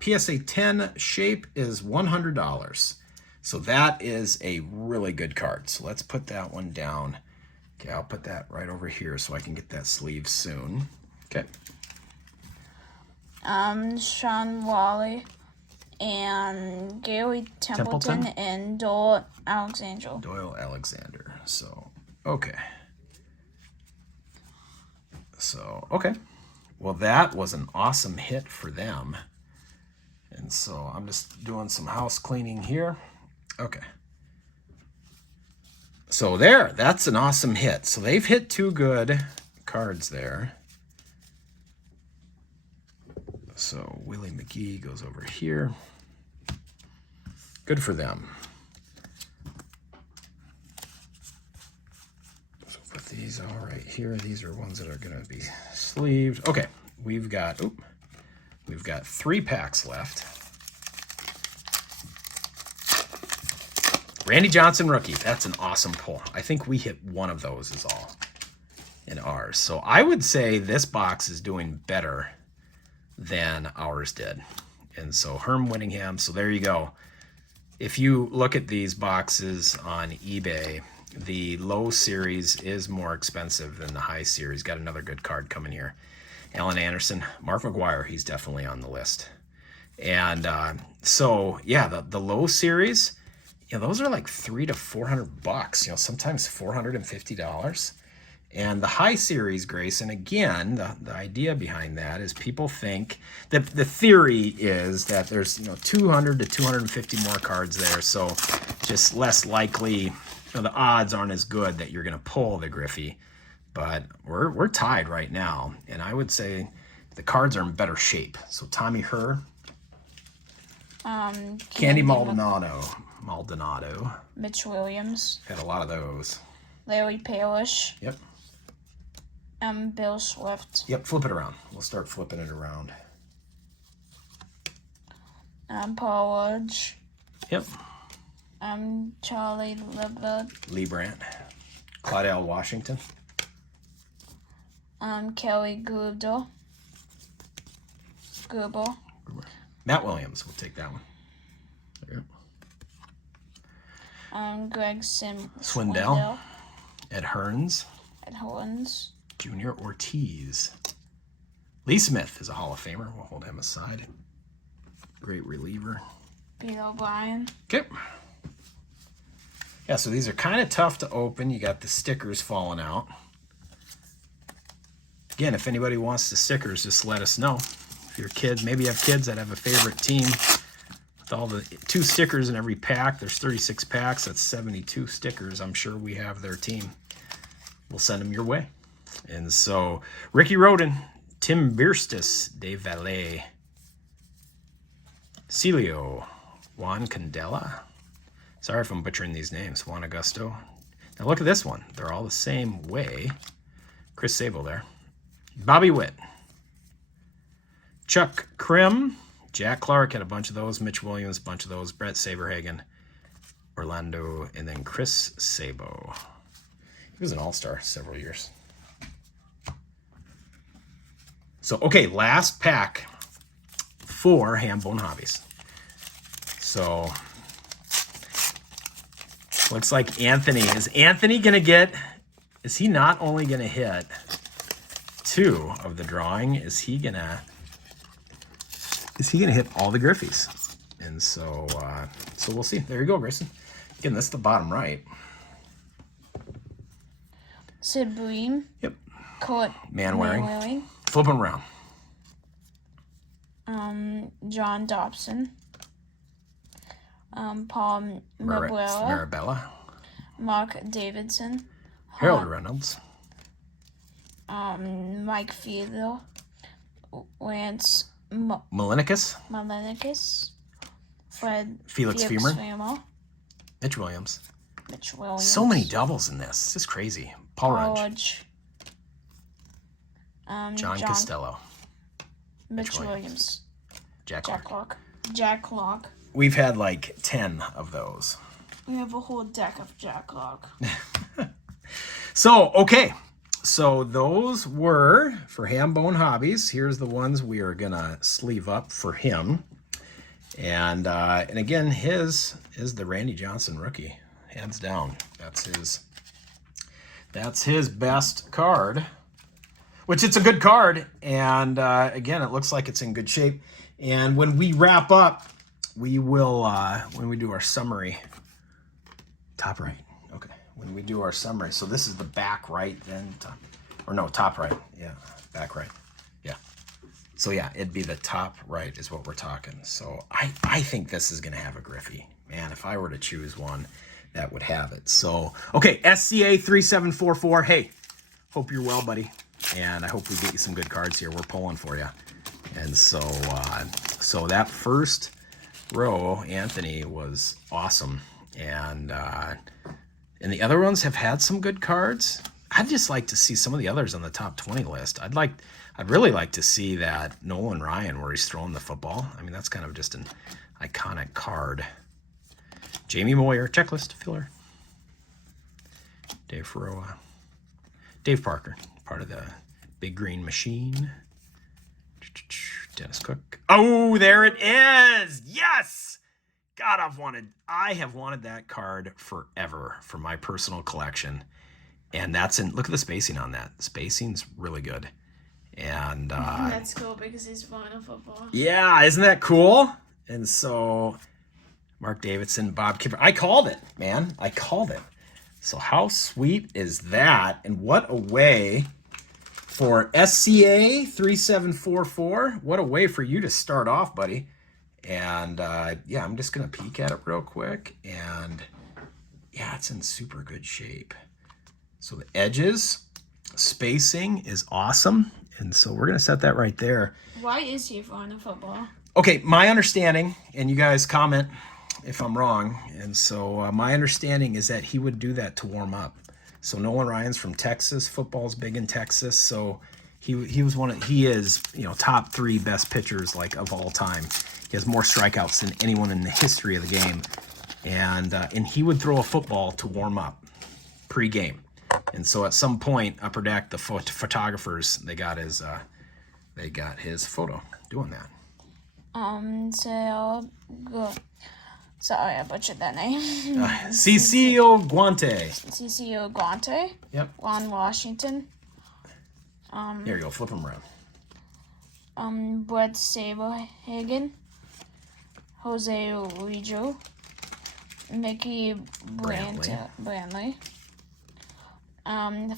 PSA 10 shape is $100. So that is a really good card. So let's put that one down. Okay, I'll put that right over here so I can get that sleeve soon. Okay. Sean Wally and Gary Templeton and Doyle Alexander. Doyle Alexander. So, okay. Okay. Well, that was an awesome hit for them. And so I'm just doing some house cleaning here. Okay. So that's an awesome hit. So they've hit 2 good cards there. So Willie McGee goes over here. Good for them. So put these all right here. These are ones that are going to be sleeved. Okay, we've got 3 packs left. Randy Johnson rookie. That's an awesome pull. I think we hit one of those is all in ours. So I would say this box is doing better than ours did. And so Herm Winningham. So there you go. If you look at these boxes on eBay, the low series is more expensive than the high series. Got another good card coming here. Alan Anderson, Mark McGuire, he's definitely on the list. And so yeah, the low series, those are like $300 to $400, sometimes $450. And the high series, Grayson, again, the idea behind that is people think that the theory is that there's 200 to 250 more cards there, so just less likely, the odds aren't as good that you're going to pull the Griffey. But we're tied right now, and I would say the cards are in better shape. So Tommy Herr, Candy Maldonado, Mitch Williams, had a lot of those. Larry Palish. Yep. Bill Swift. Yep, flip it around. We'll start flipping it around. Paul Lodge. Yep. Charlie Libert. Lee Brandt. Claudel Washington. Kelly Gruber. Matt Williams, we'll take that one. Yep. Greg Swindell. Ed Hearns. Junior Ortiz. Lee Smith is a Hall of Famer. We'll hold him aside. Great reliever. Pete O'Brien. Okay. Yeah, so these are kind of tough to open. You got the stickers falling out. Again, if anybody wants the stickers, just let us know. If you're a kid, maybe you have kids that have a favorite team, with all the 2 stickers in every pack. There's 36 packs. That's 72 stickers. I'm sure we have their team. We'll send them your way. And so, Ricky Roden, Tim Bierstis, Dave Valet, Celio, Juan Candela. Sorry if I'm butchering these names. Juan Augusto. Now look at this one. They're all the same way. Chris Sable there. Bobby Witt. Chuck Krim. Jack Clark had a bunch of those. Mitch Williams, a bunch of those. Brett Saberhagen. Orlando. And then Chris Sabo. He was an all-star several years. So, okay, last pack for Ham Bone Hobbies. So, looks like Anthony. Is Anthony going to get... Is he not only going to hit 2 of the drawing? Is he going to hit all the Griffies? And so, so we'll see. There you go, Grayson. Again, that's the bottom right. Sid Bream. Yep. Court Man-wearing. Flip him around. John Dobson. Paul Marabella. Mark Davidson. Harold Reynolds. Mike Fiedler. Lance Malinicus. Fred Felix Femer. Mitch Williams. So many doubles in this. This is crazy. Paul Rudge. John Costello. Mitch Williams. Jack Clark. We've had like 10 of those. We have a whole deck of Jack Clark. So, okay. So those were for Ham Bone Hobbies. Here's the ones we are going to sleeve up for him. And again, his is the Randy Johnson rookie. Hands down. That's his best card. Which it's a good card. And again, it looks like it's in good shape. And when we wrap up, we will, when we do our summary, top right. Okay. When we do our summary. So this is the back right then. Top right. Yeah. Back right. Yeah. So yeah, it'd be the top right is what we're talking. So I think this is going to have a Griffey. Man, if I were to choose one, that would have it. So, okay. SCA 3744. Hey, hope you're well, buddy. And I hope we get you some good cards here. We're pulling for you. And so, so that first row, Anthony, was awesome. And the other ones have had some good cards. I'd just like to see some of the others on the top 20 list. I'd really like to see that Nolan Ryan where he's throwing the football. I mean, that's kind of just an iconic card. Jamie Moyer, checklist filler. Dave Ferroa. Dave Parker, part of the Big Green Machine. Dennis Cook. Oh, there it is. Yes. God, I have wanted that card forever for my personal collection. And look at the spacing on that. The spacing's really good. And that's cool because he's flying a football. Yeah, isn't that cool? And so Mark Davidson, Bob Kipper. I called it, man. I called it. So how sweet is that? And what a way for SCA 3744. What a way for you to start off, buddy. And yeah, I'm just going to peek at it real quick. And yeah, it's in super good shape. So the edges, spacing is awesome. And so we're going to set that right there. Why is he flying a football? Okay, my understanding, and you guys comment if I'm wrong. And so my understanding is that he would do that to warm up. So Nolan Ryan's from Texas. Football's big in Texas. So he is, top 3 best pitchers like of all time. He has more strikeouts than anyone in the history of the game. And he would throw a football to warm up pre-game. And so at some point, Upper Deck, the photographers, they got his photo doing that. Sorry, I butchered that name. Cecilio Guante. Cecilio Guante. Yep. Ron Washington. Here you go. Flip them around. Brett Saberhagen. Jose Rijo. Mickey Brantley.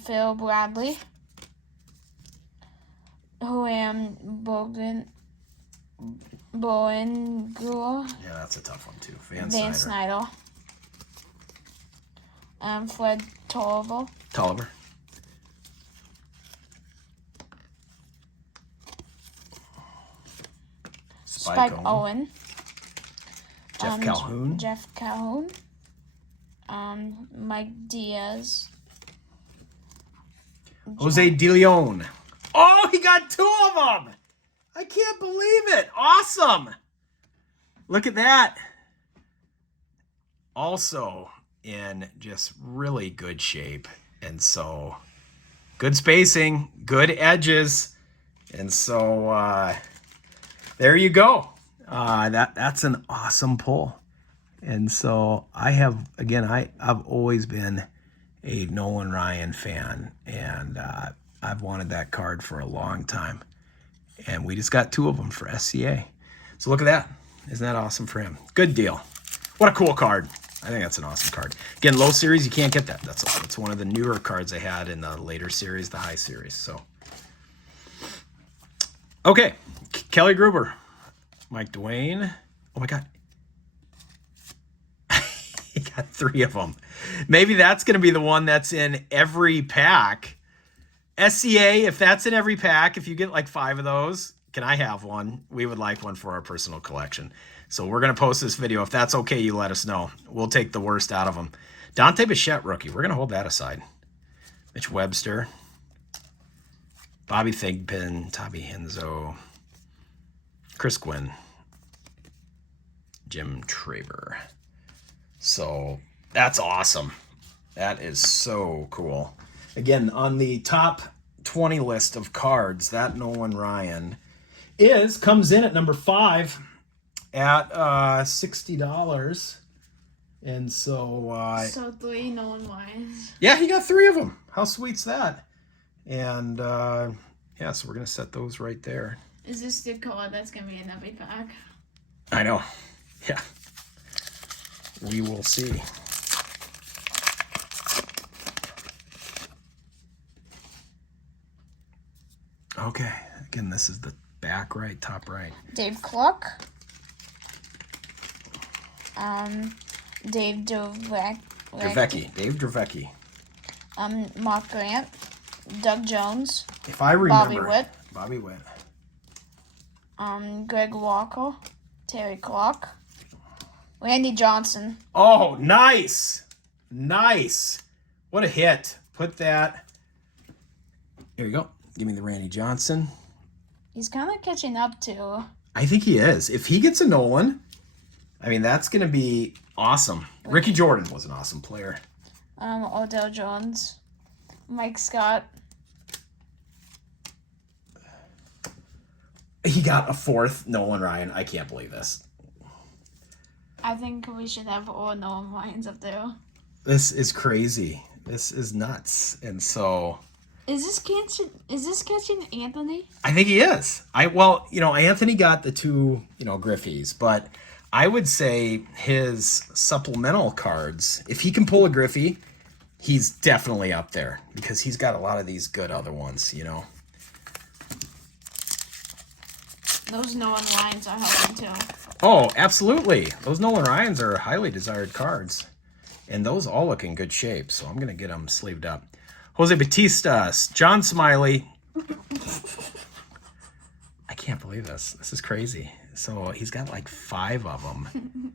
Phil Bradley. Joam Bowen, Yeah, that's a tough one too. Van Snyder. Snyder. Fred Tolliver. Spike Owen. Jeff Calhoun. Mike Diaz. Jose De Leon. Oh, he got 2 of them. I can't believe it. Awesome. Look at that. Also in just really good shape. And so good spacing, good edges. And so there you go. That's an awesome pull. And so I've always been a Nolan Ryan fan, and I've wanted that card for a long time. And we just got 2 of them for SCA. So look at that. Isn't that awesome for him? Good deal. What a cool card. I think that's an awesome card. Again, low series, you can't get that. That's one of the newer cards I had in the later series, the high series. So, okay. Kelly Gruber. Mike Dwayne. Oh my God. He got 3 of them. Maybe that's going to be the one that's in every pack. SCA, if that's in every pack, if you get like 5 of those, can I have one? We would like one for our personal collection. So we're going to post this video. If that's okay, you let us know. We'll take the worst out of them. Dante Bichette rookie. We're going to hold that aside. Mitch Webster. Bobby Thigpen. Tabby Henzo. Chris Gwynn. Jim Traber. So that's awesome. That is so cool. Again, on the top 20 list of cards, that Nolan Ryan comes in at number 5 at $60. And so so 3 Nolan Ryans. Yeah, he got 3 of them. How sweet's that? And yeah, so we're gonna set those right there. Is this the card that's gonna be in every pack? I know. Yeah. We will see. Okay. Again, this is the back right, top right. Dave Cluck. Dave Dravecki. Dave Dravecki. Mark Grant. Doug Jones. If I remember. Bobby Witt. Greg Walker. Terry Clark. Randy Johnson. Oh, nice. Nice. What a hit. Put that. Here you go. Give me the Randy Johnson. He's kind of catching up to. I think he is. If he gets a Nolan, I mean, that's going to be awesome. Ricky Jordan was an awesome player. Odell Jones. Mike Scott. He got a 4th Nolan Ryan. I can't believe this. I think we should have all Nolan Ryans up there. This is crazy. This is nuts. And so... Is this catching Anthony? I think he is. Anthony got the 2, Griffeys, but I would say his supplemental cards, if he can pull a Griffey, he's definitely up there because he's got a lot of these good other ones, Those Nolan Ryans are helping too. Oh, absolutely. Those Nolan Ryans are highly desired cards. And those all look in good shape, so I'm going to get them sleeved up. Jose Batista, John Smiley. I can't believe this. This is crazy. So he's got like 5 of them.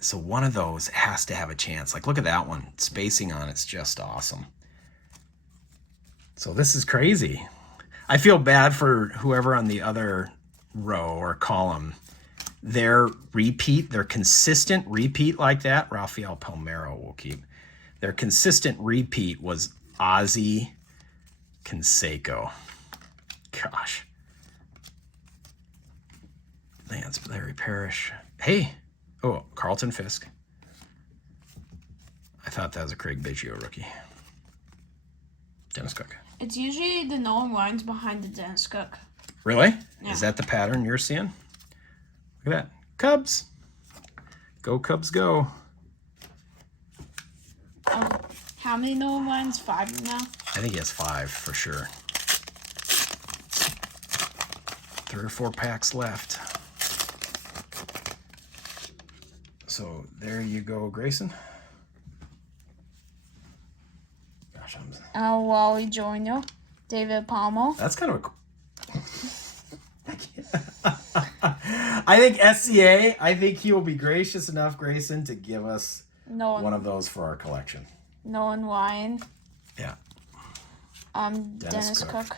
So one of those has to have a chance. Like, look at that one. Spacing on it's just awesome. So this is crazy. I feel bad for whoever on the other row or column. Their consistent repeat like that, Rafael Palmeiro will keep. Their consistent repeat was Ozzie Canseco. Gosh. Lance Larry Parrish. Hey. Oh, Carlton Fisk. I thought that was a Craig Biggio rookie. Dennis Cook. It's usually the Nolan Ryans behind the Dennis Cook. Really? Yeah. Is that the pattern you're seeing? Look at that. Cubs. Go Cubs go. How many Nolan Ryans? 5 now? I think he has 5 for sure. 3 or 4 packs left. So there you go, Grayson. Gosh, Wally Jr. David Palmer. that's kind of a... I think SCA, I think he will be gracious enough, Grayson, to give us one of those for our collection. Nolan Ryan. Yeah. Dennis Cook.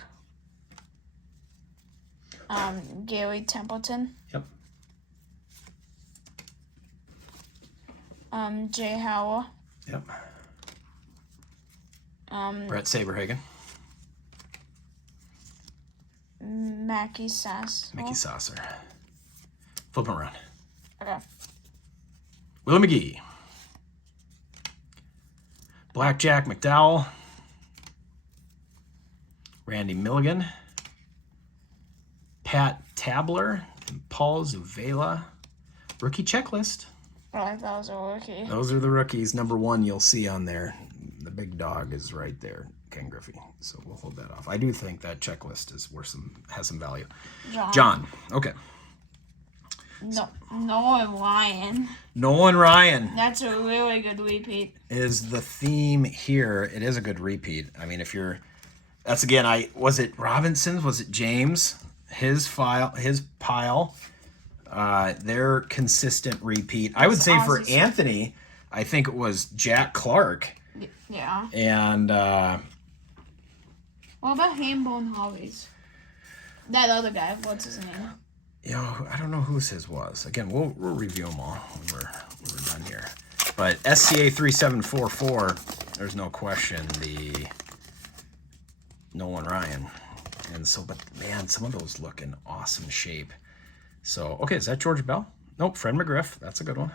Gary Templeton. Yep. Jay Howell. Yep. Brett Saberhagen. Mackie Sass. Mickey Saucer. Flip him around. Okay. Willie McGee. Blackjack McDowell. Randy Milligan. Pat Tabler. And Paul Zuvela. Rookie checklist. Oh, that was a rookie. Those are the rookies. Number 1 you'll see on there. The big dog is right there, Ken Griffey. So we'll hold that off. I do think that checklist is worth has some value. John. Okay. Nolan Ryan. Nolan Ryan. That's a really good repeat. Is the theme here. It is a good repeat. I mean, if you're... That's again, was it Robinson's? Was it James? His pile. Their consistent repeat. I would say for Anthony, I think it was Jack Clark. Yeah. And what about Hambone Hollies? That other guy, what's his name? You know, I don't know whose his was. Again, we'll review them all when we're done here. But SCA 3744, there's no question the Nolan Ryan. And so, but man, some of those look in awesome shape. So, okay, is that George Bell? Nope, Fred McGriff. That's a good one.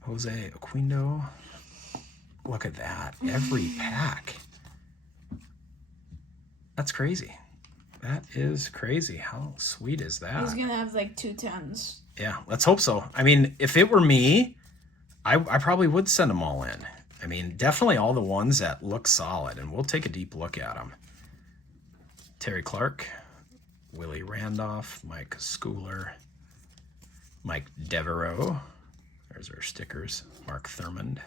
Jose Aquindo. Look at that. Every pack. That's crazy. That is crazy. How sweet is that? He's going to have like 2 10s. Yeah, let's hope so. I mean, if it were me, I probably would send them all in. I mean, definitely all the ones that look solid, and we'll take a deep look at them. Terry Clark, Willie Randolph, Mike Schooler, Mike Devereaux. There's our stickers. Mark Thurmond,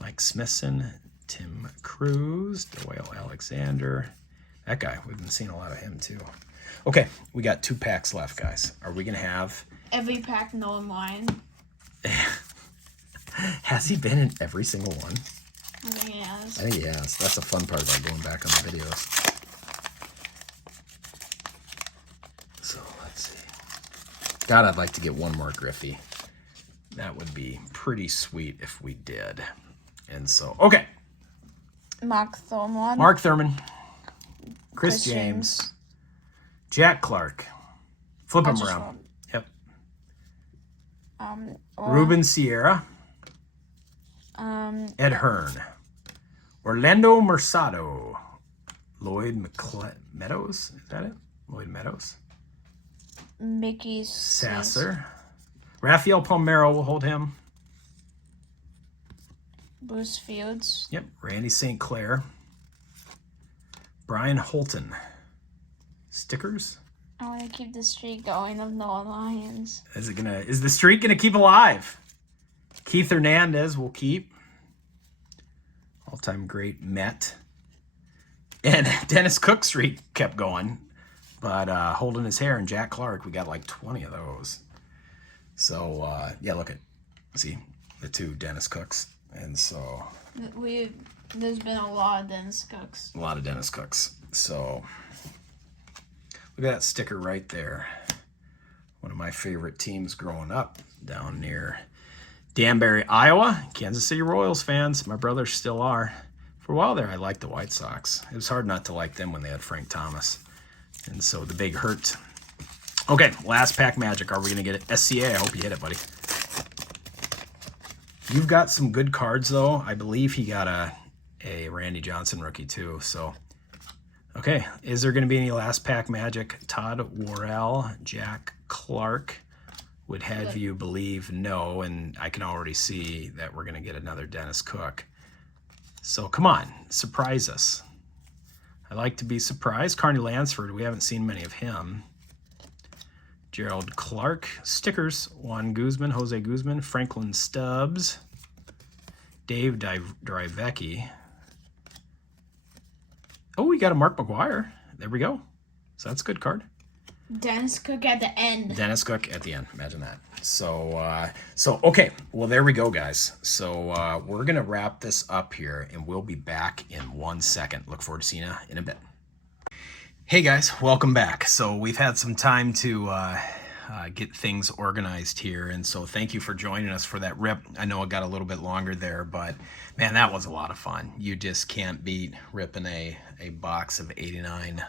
Mike Smithson, Tim Cruz, Doyle Alexander. That guy, we've been seeing a lot of him too. Okay, we got 2 packs left, guys. Are we going to have... Every pack Nolan Ryan. Has he been in every single one? I think he has. I think he has. That's the fun part about going back on the videos. So, let's see. God, I'd like to get one more Griffey. That would be pretty sweet if we did. And so, okay. Mark Thurmond. Mark Thurman. Chris James. Jack Clark. Flip him around. Yep. Ruben Sierra. Ed Hearn. Orlando Mercado. Lloyd Meadows. Is that it? Lloyd Meadows. Mickey Sasser. Rafael Palmero will hold him. Bruce Fields. Yep. Randy St. Clair. Brian Holton. Stickers. I want to keep the streak going of Nolan Lyons. Is the streak gonna keep alive? Keith Hernandez will keep. All-time great Met. And Dennis Cook streak kept going. But holding his hair and Jack Clark, we got like 20 of those. So yeah, look at, see the 2 Dennis Cooks. And so there's been a lot of Dennis Cooks. A lot of Dennis Cooks. So look at that sticker right there. One of my favorite teams growing up down near Danbury, Iowa. Kansas City Royals fans. My brothers still are. For a while there, I liked the White Sox. It was hard not to like them when they had Frank Thomas. And so the big hurt. Okay, last pack magic. Are we going to get it? SCA, I hope you hit it, buddy. You've got some good cards, though. I believe he got a Randy Johnson rookie, too. So, okay. Is there going to be any last pack magic? Todd Worrell, Jack Clark would have you believe no, and I can already see that we're going to get another Dennis Cook. So, come on. Surprise us. I like to be surprised. Carney Lansford, we haven't seen many of him. Gerald Clark. Stickers, Juan Guzman, Jose Guzman, Franklin Stubbs, Dave Drivecki. Oh, we got a Mark McGuire. There we go. So that's a good card. Dennis Cook at the end. Dennis Cook at the end. Imagine that. So, okay. Well, there we go, guys. So we're going to wrap this up here, and we'll be back in 1 second. Look forward to seeing you in a bit. Hey, guys. Welcome back. So we've had some time to get things organized here, and so thank you for joining us for that rip. I know it got a little bit longer there, but man, that was a lot of fun. You just can't beat ripping a box of 89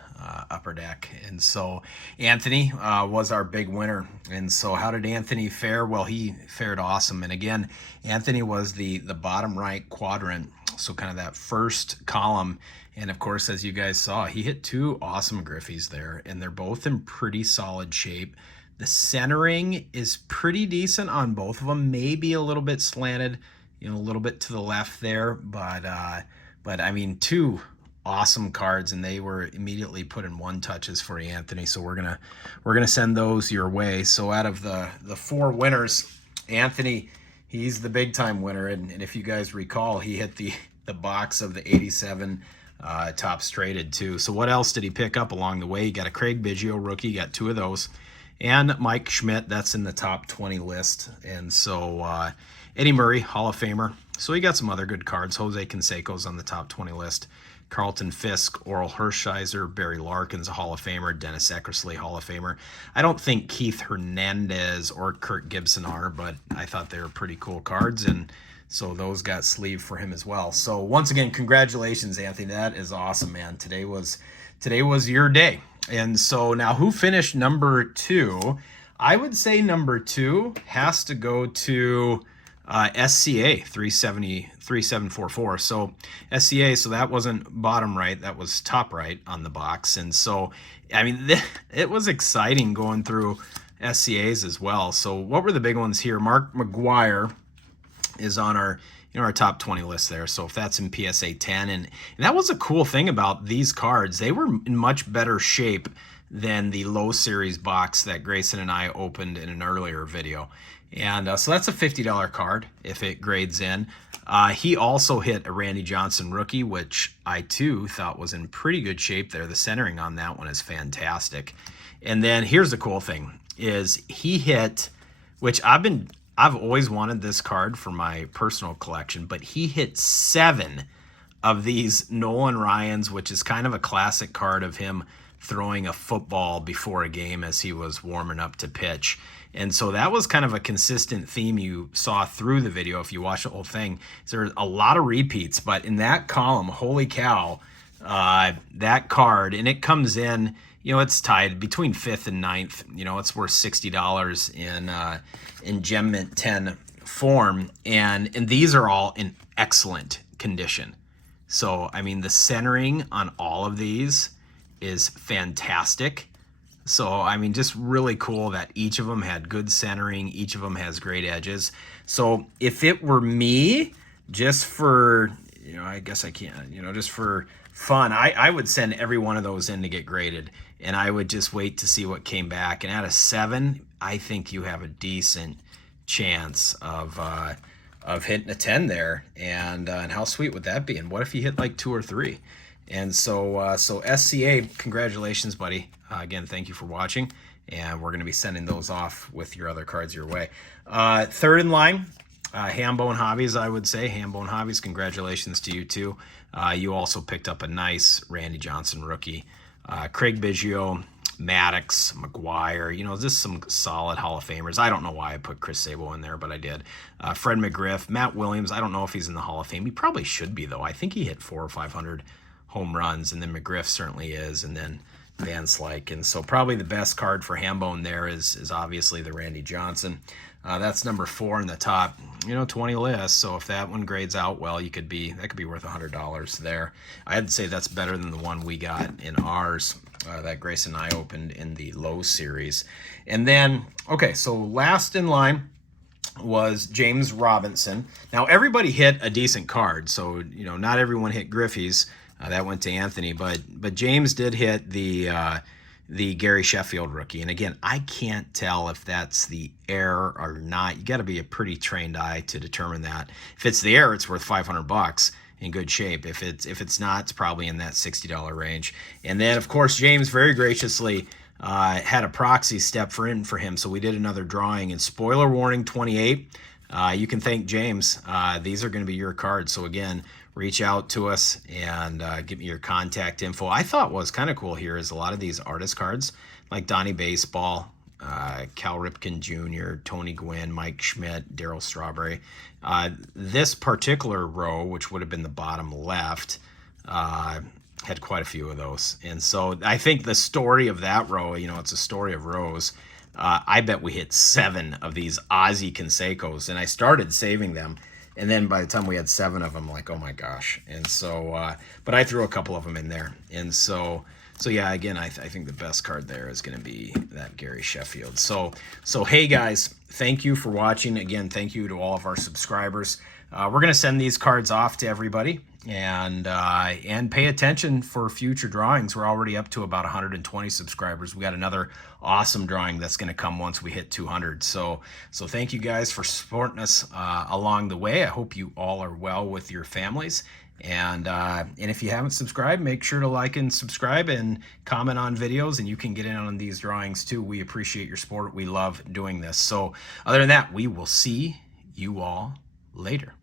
upper deck. And so Anthony was our big winner. And so how did Anthony fare? Well, he fared awesome. And again, Anthony was the bottom right quadrant, so kind of that first column. And of course, as you guys saw, he hit 2 awesome Griffies there, and they're both in pretty solid shape. The centering is pretty decent on both of them, maybe a little bit slanted, a little bit to the left there, but I mean, 2 awesome cards, and they were immediately put in 1 touches for Anthony. So we're gonna send those your way. So out of the 4 winners, Anthony, he's the big time winner, and if you guys recall, he hit the box of the 87 Topps Traded too. So what else did he pick up along the way? He got a Craig Biggio rookie, got 2 of those. And Mike Schmidt, that's in the top 20 list. And so Eddie Murray, Hall of Famer. So he got some other good cards. Jose Canseco's on the top 20 list. Carlton Fisk, Oral Hershiser, Barry Larkin's a Hall of Famer. Dennis Eckersley, Hall of Famer. I don't think Keith Hernandez or Kirk Gibson are, but I thought they were pretty cool cards. And so those got sleeved for him as well. So once again, congratulations, Anthony. That is awesome, man. Today was your day. And so now who finished number 2? I would say number 2 has to go to SCA 3744. So SCA, so that wasn't bottom right, that was top right on the box. And so, I mean, it was exciting going through SCAs as well. So what were the big ones here? Mark McGuire is on our our top 20 list there. So if that's in PSA 10, and that was a cool thing about these cards, they were in much better shape than the low series box that Grayson and I opened in an earlier video. And so that's a $50 card if it grades in. He also hit a Randy Johnson rookie, which I too thought was in pretty good shape there. The centering on that one is fantastic. And then here's the cool thing is he hit, which I've always wanted this card for my personal collection, but he hit 7 of these Nolan Ryans, which is kind of a classic card of him throwing a football before a game as he was warming up to pitch. And so that was kind of a consistent theme you saw through the video if you watch the whole thing. There's a lot of repeats, but in that column, holy cow, that card, and it comes in, it's tied between 5th and 9th. It's worth $60 in Gem Mint 10 form, and these are all in excellent condition. So I mean, the centering on all of these is fantastic. So I mean, just really cool that each of them had good centering, each of them has great edges. So if it were me, just for I guess I can't, just for fun, I would send every one of those in to get graded, and I would just wait to see what came back. And out of 7, I think you have a decent chance of hitting a 10 there. And how sweet would that be? And what if you hit like 2 or 3? And so SCA, congratulations, buddy. Again, thank you for watching, and we're going to be sending those off with your other cards your way. Third in line, Hambone Hobbies, I would say. Hambone Hobbies, congratulations to you too. You also picked up a nice Randy Johnson rookie. Craig Biggio, Maddox, McGuire, just some solid Hall of Famers. I don't know why I put Chris Sabo in there, but I did. Fred McGriff, Matt Williams, I don't know if he's in the Hall of Fame. He probably should be, though. I think he hit 400 or 500 home runs, and then McGriff certainly is, and then Van Slyke. And so probably the best card for Hambone there is obviously the Randy Johnson. That's number 4 in the top 20 list. So if that one grades out well, that could be worth $100 there. I'd say that's better than the one we got in ours that Grace and I opened in the low series. And then, okay, so last in line was James Robinson. Now everybody hit a decent card, so not everyone hit Griffey's. That went to Anthony, but James did hit the the Gary Sheffield rookie. And again, I can't tell if that's the error or not. You got to be a pretty trained eye to determine that. If it's the error, it's worth $500 in good shape. If it's not, it's probably in that $60 range. And then, of course, James very graciously had a proxy step in for him, so we did another drawing. And spoiler warning, 28. You can thank James. These are going to be your cards. So again, reach out to us and give me your contact info. I thought what was kind of cool here is a lot of these artist cards, like Donnie Baseball, Cal Ripken Jr., Tony Gwynn, Mike Schmidt, Darryl Strawberry. This particular row, which would have been the bottom left, had quite a few of those. And so I think the story of that row, it's a story of rows. I bet we hit 7 of these Ozzie Canseco's, and I started saving them. And then by the time we had 7 of them, like, oh my gosh. And so, but I threw a couple of them in there. And so yeah, again, I think the best card there is going to be that Gary Sheffield. So hey guys, thank you for watching. Again, thank you to all of our subscribers. We're going to send these cards off to everybody, and pay attention for future drawings. We're already up to about 120 subscribers. We got another awesome drawing that's going to come once we hit 200. So thank you guys for supporting us along the way. I hope you all are well with your families. And if you haven't subscribed, make sure to like and subscribe and comment on videos, and you can get in on these drawings too. We appreciate your support. We love doing this. So other than that, we will see you all later.